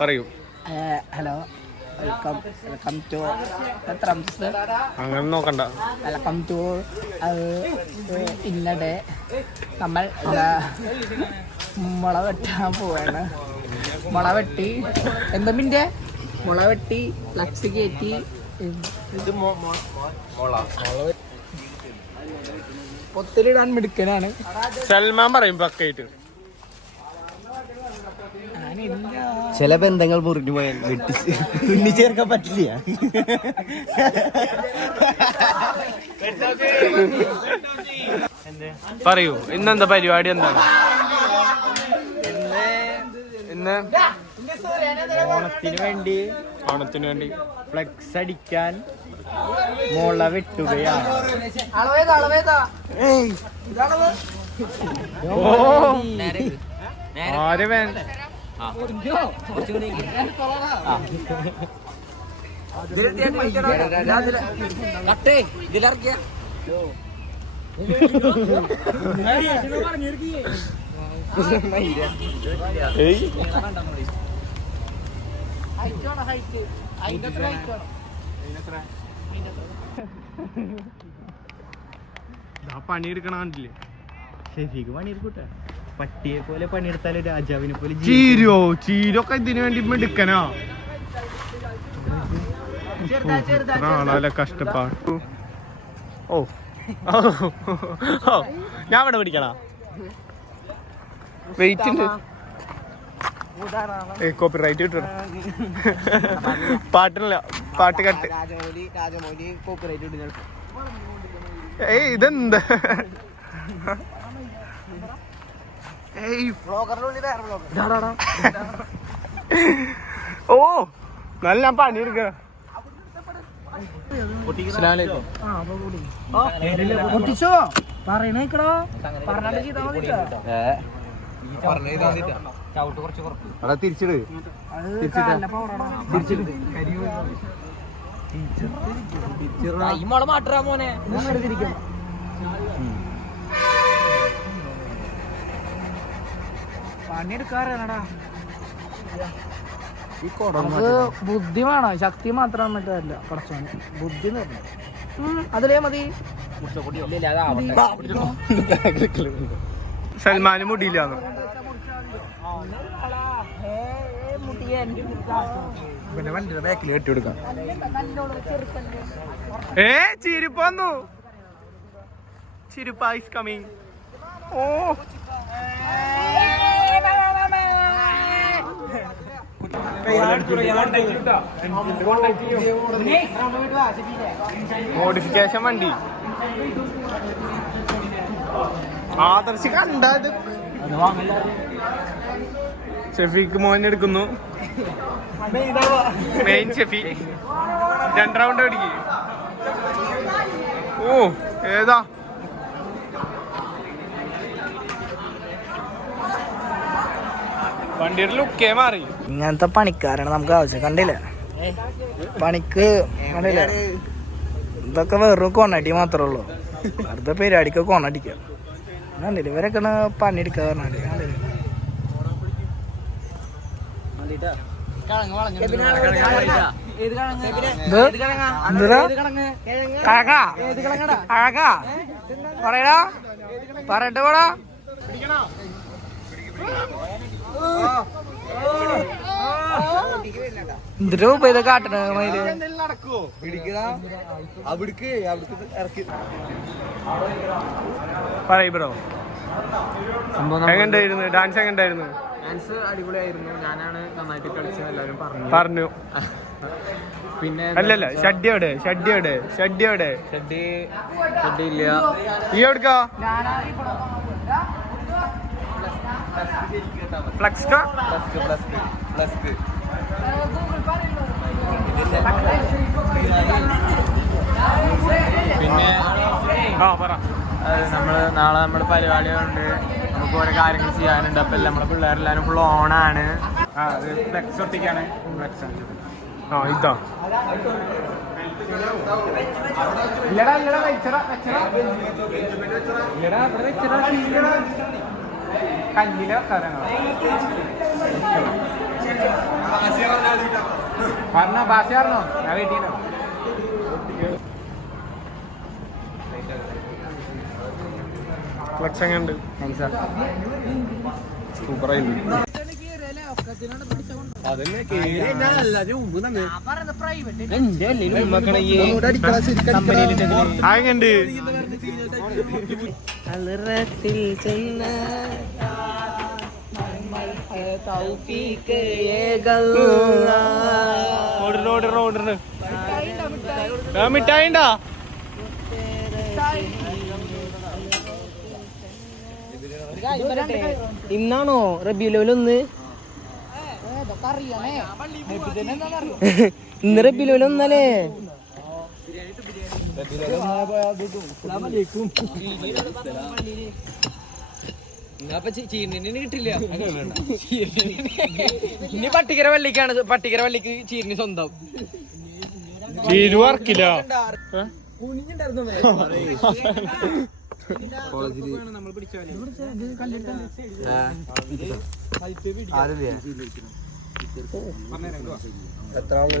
പറയൂ. Hello, welcome to അങ്ങനെ നോക്കണ്ട. വെൽക്കം ടു ഇന്നടെ നമ്മൾ മുള വെട്ടാൻ പോവാണ്. മുള വെട്ടി എന്തിൻ്റെ മുള വെട്ടി ഫ്ലക്സ് കയറ്റി പൊത്തിലിടാൻ മിടുക്കനാണ്. സൽമാൻ പറയും പക്കയിട്ട്. ചില ബന്ധങ്ങൾ മുറിഞ്ഞു പോയാൽ വെട്ടിച്ച് തുന്നി ചേർക്കാൻ പറ്റില്ല. പറയൂ, ഇന്നെന്താ പരിപാടി? എന്താണ് ഇന്ന്? ഓണത്തിന് വേണ്ടി ഫ്ലെക്സ് അടിക്കാൻ മുള വെട്ടുകയാണ്. ആര് വേണ്ട പണിയെടുക്കണില്ലേ? ശരിക്ക് പണിയെടുക്കൂട്ടെ. പട്ടിയെ പോലെ പണിയെടുത്താലും രാജാവിനെ പോലെ. ചീരൊക്കെ ഇതിനു വേണ്ടി എടുക്കനാ. ആളാലെ കഷ്ടപ്പാട്. ഓ ഞാൻ ഇവിടെ പിടിക്കണ വെയിറ്റ് ഉണ്ട്. കോപ്പി റൈറ്റ് കിട്ടണം. പാട്ടില്ല, പാട്ട് കട്ട്. ഏയ് ഇതെന്താ? ഓ നല്ല ഞാൻ പണിയെടുക്ക. പൊട്ടിച്ചോ പറയണേക്കടോ. തിരിച്ചിട്. പണിയെടുക്കാറാണടാ. ബുദ്ധി വേണം, ശക്തി മാത്രം മറ്റല്ല. കുറച്ചാണ് ബുദ്ധി എന്ന് പറഞ്ഞു. അതിലേ മതി. സൽമാന് മുടിയില്ലാന്ന്. പിന്നെ വണ്ടിയുടെ ബാക്കിൽ കെട്ടിയെടുക്കാം. ചിരിപ്പ് വന്നു. ചിരിപ്പ് ഈസ് കമ്മിങ്. ഓ മോഡിഫിക്കേഷൻ വണ്ടി ആദർശ് കണ്ടത്. ഷെഫീക്ക് മോൻ എടുക്കുന്നു. മെയിൻ ഷെഫി 2 റൗണ്ട് അടിക്കും. ഓ ഏതാ വണ്ടിയുടെ ലുക്കേ മാറി. ഇങ്ങനത്തെ പണിക്കാരാണ് നമുക്ക് ആവശ്യം. കണ്ടില്ല പണിക്ക് കണ്ടില്ല. ഇതൊക്കെ വെറും കൊണടി മാത്രമേ ഉള്ളൂ. വെറുതെ പരിപാടിക്ക് കൊണടിക്കാം. കണ്ടില്ല ഇവരൊക്കെ പണിയെടുക്കുക പറഞ്ഞാല്. പറയട്ടെ കൂടാ. എന്തിനാ ഇത് കാട്ടണ? പറയ് ബ്രോ, എങ്ങണ്ടായിരുന്നു ഡാൻസ്? എങ്ങണ്ടായിരുന്നു? ഡാൻസ് അടിപൊളിയായിരുന്നു. ഞാനാണ് നന്നായിട്ട് കളിച്ചത് എല്ലാവരും പറഞ്ഞു. പിന്നെ അല്ലല്ല ഷഡ്ഡി എവിടെ? ഷഡ്ഡി ഇല്ല. ഈ എവിടുക്കാ? ഫ്ലക്സ് പിന്നെ പറ. നാളെ നമ്മുടെ പരിപാടികളുണ്ട്. നമുക്ക് ഓരോ കാര്യങ്ങൾ ചെയ്യാനുണ്ട്. അപ്പം നമ്മുടെ പിള്ളേരെല്ലാവരും ഫുൾ ഓണാണ്. ഫ്ലെക്സ് ഒട്ടിക്കാണ്. ഇതാ കല്ലിലെ പറഞ്ഞോ ഭാഷ പറഞ്ഞോ ഞാൻ വീട്ടിൽ ഫ്ലക്സ് എങ്ങനെ ഉണ്ട് സൂപ്പറായിരുന്നു. ആയെങ്ങണ്ട് മിഠായിണ്ടാ ഇന്നാണോ റബിയുൽ ഒന്ന് ഇന്ന് റബിയുൽ ഒന്നല്ലേ കിട്ടില്ല ഇനി പട്ടിക്കര വള്ളിക്കാണ് പട്ടിക്കര വള്ളിക്ക് ചീരിന് സ്വന്തം വർക്കില്ല എത്ര ആള്